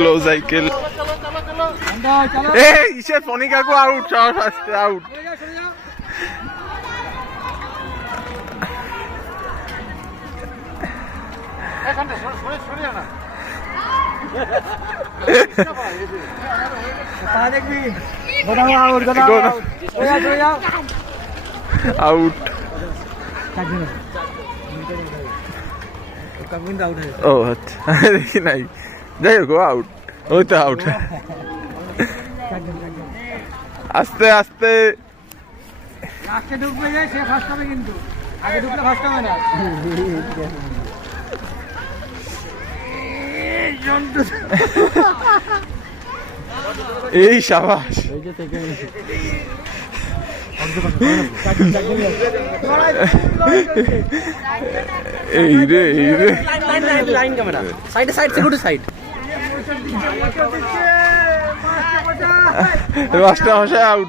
Slow cycle. ইসে ফনি কাকু out, সাহস আসছে আউট। আউট। ও আচ্ছা, দেখি নাই, যাই হোক আউট, ওই তো আউট। আস্তে আস্তে ঢুকবে, সে ফার্স্ট হবে, কিন্তু আগে ঢুকলে ফার্স্ট হবে না। এই সাবাস। এই রে এই রে, লাইন ক্যামেরা সাইডে, সাইড থেকে সাইড। মাস্টার মশাই আউট।